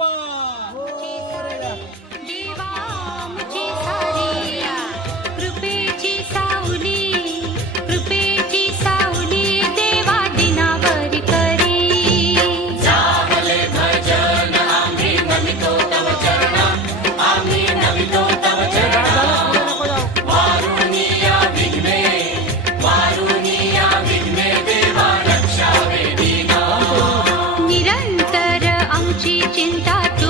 बाप्पा. देवा आमची सारी कृपेची सावली देवा दिनावरी करी. जावले भजन आम्ही नमितो तव चरण, आम्ही नमितो तव चरण. वारुनिया विघ्ने देवा रक्षावे दीना. निरंतर आमची चिंता तू